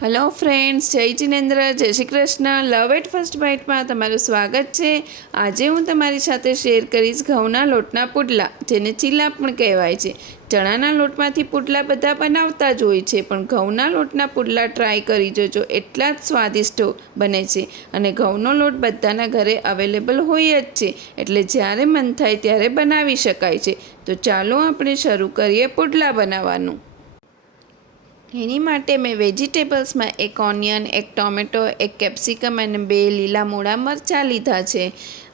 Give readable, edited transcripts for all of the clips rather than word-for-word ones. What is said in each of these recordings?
Hello friends, जय जिनेन्द्र, जय Shri Krishna. Love at first bite में तमारुं स्वागत है। आज हूँ तमारी साथे शेर करीश घऊना लोटना पुडला, जेने चीला पण कहेवाय छे। चणाना लोटमांथी पुडला बधा बनावता ज होय छे, पण घऊना लोटना पुडला ट्राय करी जोजो, एटला ज स्वादिष्ट बने छे। अने घऊनो लोट बधाना घरे अवेलेबल होय ज छे, एटले ज्यारे मन थाय त्यारे बनावी शकाय छे। तो चालो आपणे शरू करीए पुडला बनाववानुं। एनी माटे मैं वेजिटेबल्स में एक ऑनियन, एक टोमेटो, एक केप्सिकम और 2 लीला मूळा मरचा लीधा है।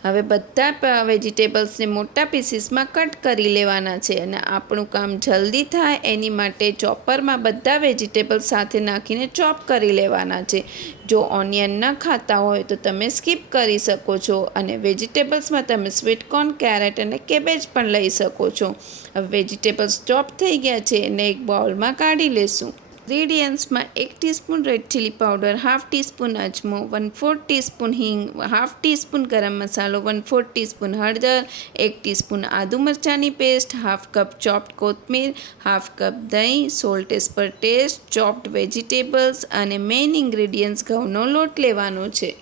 हवे बधा वेजिटेबल्स ने मोटा पीसीस में कट करी लेवाना है और आपणुं काम जल्दी थाय एनी माटे चॉपर में बधा वेजिटेबल्स साथे नाखीने चॉप करी लेवाना है। जो ऑनियन न खाता होय तो तमे स्कीप करी सको छो अने वेजिटेबल्स में तमे स्वीट कॉर्न, कैरेट और केबेज पण लई सको छो। हवे वेजिटेबल्स चॉप थई गया है ने एक बाउल में काढी लेशुं। इंग्रेडिएंट्स में 1 teaspoon red chilli powder, 1/2 teaspoon अजमो, 1/4 टीस्पून हींग, 1/2 टीस्पून गरम मसालो, 1/4 टीस्पून हळदर, 1 टीस्पून आदू मरचानी पेस्ट, 1/2 कप चॉप्ड कोथमीर, 1/2 कप दही, salt as per taste, chopped vegetables और मेन इंग्रेडिएंट्स घऊनो लोट लेवानो छे।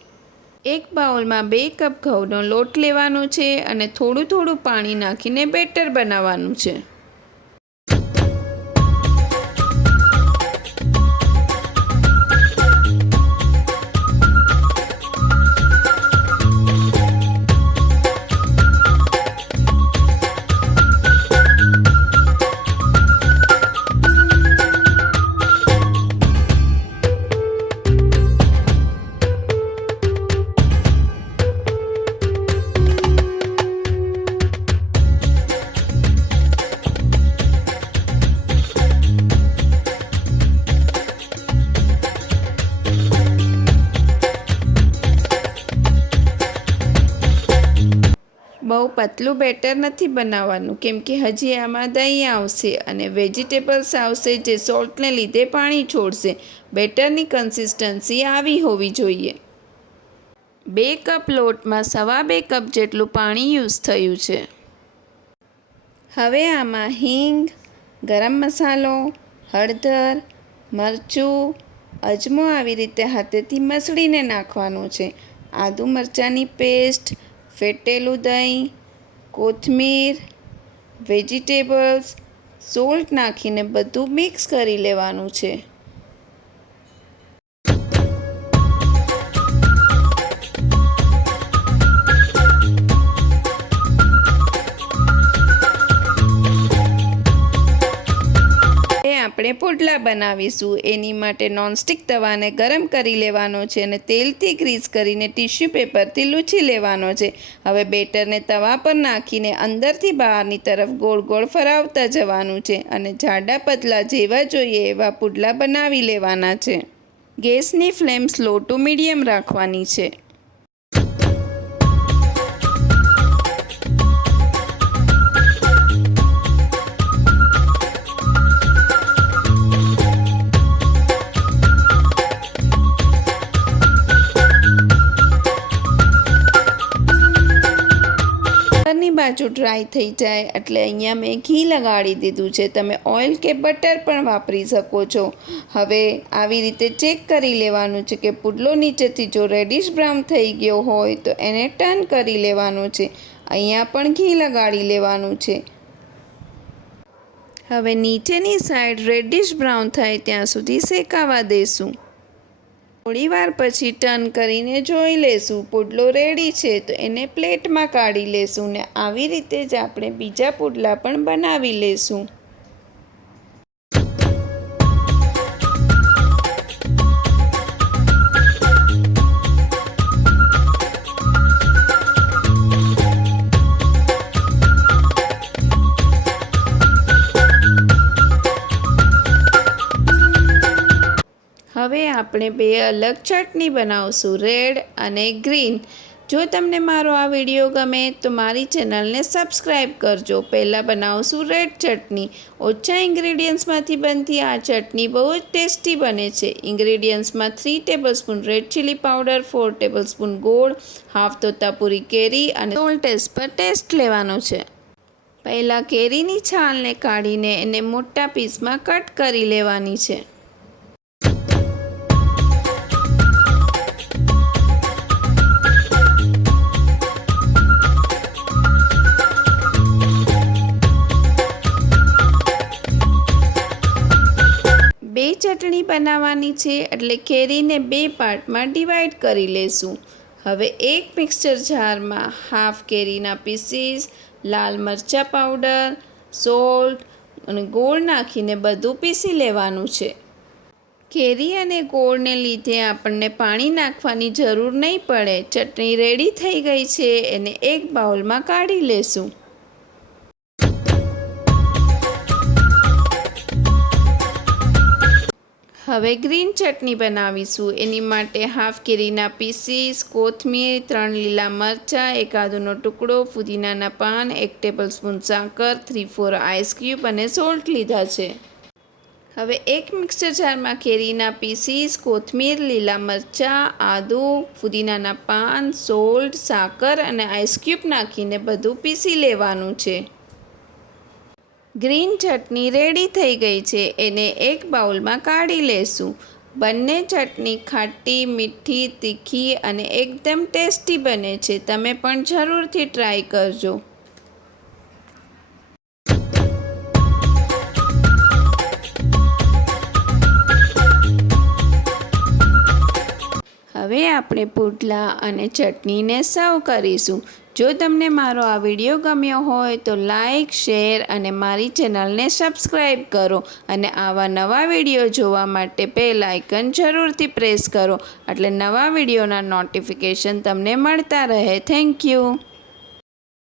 एक बाउल में 2 कप घऊनो लोट लेवानो छे अने थोड़ुं थोड़ुं पाणी नाखीने बेटर बनाववानुं छे। बहु पतलू बेटर नहीं बनाववानुं, केम के हजी आमां दही आवशे अने वेजिटेबल्स आवशे जे सोल्टने लीधे पाणी छोड़शे। बेटरनी कन्सिस्टन्सी आवी होवी जोईए। 2 कप लोट में 2.25 कप जेटलुं पाणी यूज थयुं छे। हवे आमां हींग, गरम मसालो, हळदर, मरचुं, अजमो आवी रीते हाथेथी मसळीने नाखवानुं छे। आदू मरचानी पेस्ट, फेटेलू दही, कोथमीर, वेजिटेबल्स, सोल्ट नाखीने बधुं मिक्स करी लेवानुं छे। આપણે પુડલા બનાવીશું એની માટે નોનસ્ટિક તવાને ગરમ કરી લેવાનો છે અને તેલથી ગ્રીસ કરીને ટિશ્યુ પેપરથી લૂછી લેવાનો છે। હવે બેટરને તવા પર નાખીને અંદરથી બહારની તરફ ગોળ ગોળ ફરાવતા જવાનું છે અને જાડા પતલા જેવા જોઈએ એવા પુડલા બનાવી લેવાના છે। ગેસની ફ્લેમ સ્લો ટુ મીડિયમ રાખવાની છે। बाजू ड्राय थई जाए एटले अहींया मैं घी लगाड़ी दीधुं छे। तमे ऑइल के बटर पण वापरी शको छो। हवे आवी रीते चेक करी लेवानुं छे के पुडलो नीचेथी जो रेडिश ब्राउन थई गयो होय तो एने टर्न करी लेवानुं छे। अहींया पण घी लगाड़ी लेवानुं छे। हवे नीचेनी साइड रेडिश ब्राउन थाय त्यां सुधी शेकावा देशुं। थोड़ी वार पछी टर्न करीने जोई लेशुं पुडलो रेडी छे तो एने प्लेट में काढी लेशुं ने आवी रीते ज आपणे बीजा पुडला पण बनावी लेशुं। हवे आपणे 2 अलग चटनी बनावशुं, रेड अने ग्रीन। जो तमने मारो आ विडियो गमे तो मारी चेनल ने सब्सक्राइब करजो। पहला बनावशुं रेड चटनी। ओछा इंग्रेडिएंट्स मांथी बनती आ चटनी बहुत टेस्टी बने छे। इंग्रेडिएंट्स में 3 tablespoon red chilli powder, 4 tablespoon गोळ, 1/2 तोतापुरी केरी अने सोल्ट एज पर टेस्ट लेवानो छे। पहला केरीनी छालने काढीने एने मोटा पीस में कट करी लेवानी छे। બનાવવાની છે એટલે કેરીને 2 પાર્ટમાં ડિવાઈડ કરી લેશું. હવે એક મિક્સચર જારમાં હાફ કેરીના પીસીસ, લાલ મરચાં પાવડર, સોલ્ટ અને ગોળ નાખીને બધું પીસી લેવાનું છે. કેરી અને ગોળને લીધે આપણને પાણી નાખવાની જરૂર નહીં પડે. ચટણી રેડી થઈ ગઈ છે, એને એક બાઉલમાં કાઢી લેશું. હવે ગ્રીન ચટણી બનાવીશું. એની માટે હાફ કેરીના પીસીસ, કોથમીર, 3 લીલા મરચાં, 1 આદુનો ટુકડો, ફુદીનાના પાન, 1 ટેબલસ્પૂન સાકર, 3-4 આઈસ ક્યુબ અને સોલ્ટ લીધા છે. હવે એક મિક્સર જારમાં કેરીના પીસીસ, કોથમીર, લીલા મરચાં, આદુ, ફુદીનાના પાન, સોલ્ટ, સાકર અને આઈસ ક્યુબ નાખીને બધું પીસી લેવાનું છે. ગ્રીન ચટણી રેડી થઈ ગઈ છે, એને એક બાઉલમાં કાઢી લેશું. બંને ચટણી ખાટી, મીઠી, તીખી અને એકદમ ટેસ્ટી બને છે. તમે પણ જરૂરથી ટ્રાય કરજો. હવે આપણે પુડલા અને ચટણીને સર્વ કરીશું. જો તમને મારો આ વિડીયો ગમ્યો હોય તો લાઈક, શેર અને મારી ચેનલને સબસ્ક્રાઈબ કરો અને આવા નવા વિડીયો જોવા માટે બેલ આઇકન જરૂરથી પ્રેસ કરો એટલે નવા વિડીયોના નોટિફિકેશન તમને મળતા રહે. Thank you.